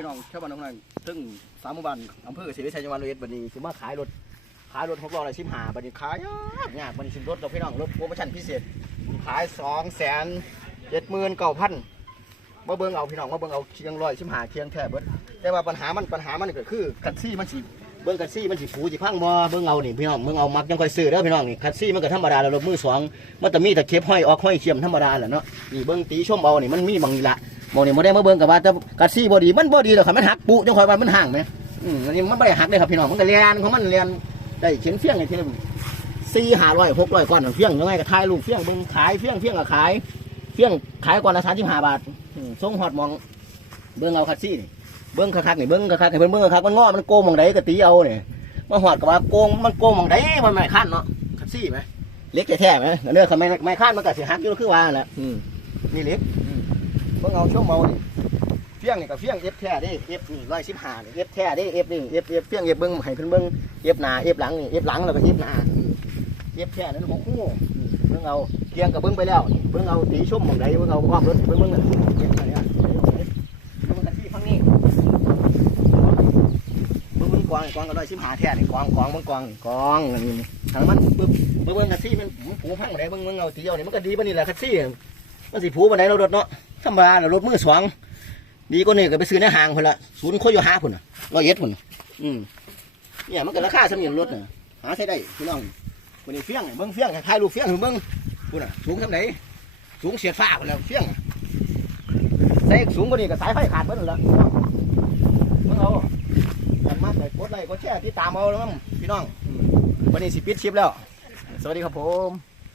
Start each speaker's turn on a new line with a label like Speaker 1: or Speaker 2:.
Speaker 1: พี่น้องชาวบ้านน้องนั่นซึ่งสามหมู่บ้านอำเภอเกษตรวิชัยจังหวัดร้อยเอ็ดบัดนี้คือมาขายรถขายรถหกล้ออะไรชิมหาบัดนี้ขายยากยากบัดนี้ชิมรถเราพี่น้องรถโปรโมชั่นพิเศษขายสองแสนเจ็ดหมื่นเก้าพันมาเบิ่งเอาพี่น้องมาเบิ่งเอาเคียงร้อยชิมหาเคียงแท้เบิดแต่ว่าปัญหามันปัญหามันเก็คือคัดซี่มันสิเบิ่งคัดซี่มันสิผูสิพังบ่เบิ่งเอานี่พี่น้องเบิ่งเอามักยังค่อยซื้อเด้อพี่น้องนี่คัดซี่มันก็ธรรมดาแล้วรถมือสองมันจะมีตะเข็บห้อยออกห้อยเขียมธรรมดาแหละเนาะนี่เบิ่งตีชมเอานี่มันมีบางนี่ละ โมนี่โมได้มาเบิ่งกับว่าแต่กัดซี่บอดีมันบอดีหรอกครับมันหักปุจังคอยว่ามันห่างไหมอืมอันนี้มันไม่ได้หักเลยครับพี่น้องมันก็เรียนของมันเรียนได้เขียนเฟี้ยงไอ้ที่สี่ห้าร้อยหกร้อยก้อนเฟี้ยงยังไงก็ทายลูกเฟี้ยงเบิ่งขายเฟี้ยงเฟี้ยงก็ขายเฟี้ยงขายก้อนละสามสิบห้าบาทส่งฮอดมองเบิ่งเอาคัดซี่นี่เบิ่งคักๆนี่เบิ่งคักๆให้เพิ่นเบิ่งคักมันงอมันโกงมองใดก็ตีเอาเนี่ยมาหอดกับว่าโกงมันโกงมองใดมันไม่ขั้นเนาะคัดซี่ไหมเล็กแท้ๆไหมเนื้อเขาไม่ไม่ขั้นมันก็เสิหักอยู่คือว่าแหละนี่เล็ก เบิ่งเอาช่วงเมานี่เฟี้ยงนี่กับเฟี้ยงเอฟแท้เด้เอฟนี่ร้อยสิบห้าเอฟแท้เด้เอฟนี่เอฟเอฟเฟี้ยงเอฟเบิ้งให้เพิ่นเบิ้งเอฟหนาเอฟหลังนี่เอฟหลังแล้วก็เอฟหนาเอฟแท้นั่นของคู่เบิ้งเอาเกียงกับเบิ้งไปแล้วเบิ้งเอาตีชุ่มหมองใดเบิ้งเอาอ้อมรถเบิ้งเบิ้งอะเอฟอะไรอะเบิ้งกันที่ฟังนี้กวางกวางก็ร้อยสิบห้าแท้นี่กวางกวางเบิ้งกวางนี่กวางอันนี้นี่ทามันปึ๊บเบิ้งกันที่มันผูพังหมองใดเบิ้งเบิ้งเอาตีเอานี่มันก็ดีป่ะนี่แหละคัดซี่มันสิผูปานใดเรารถเนาะ ธรรมดาเรารถมือสองดีกว่านี่ก็ไปซื้อในห้างคนละศูนย์โคโยฮาพุ่นน่ะร้อยเอ็ดพุ่นน่ะอืมเนี่ยมันก็ราคาสำเนียงรถน่ะหาใช้ได้พี่น้องวันนี้เฟี้ยงเบิ้งเฟี้ยงคล้ายลูกเฟี้ยงเบิ้งพุ่นน่ะสูงเท่าไหนสูงเสียดฟ้าพุ่นแล้วเฟี้ยงใส่สูงกว่านี้ก็สายไฟขาดเบิ้ลละเบิ้งเอากันมากเลยกดไลค์กดแชร์ติดตามเอาแล้วมั้งพี่น้องวันนี้สิปิดคลิปแล้ว สวัสดีครับผม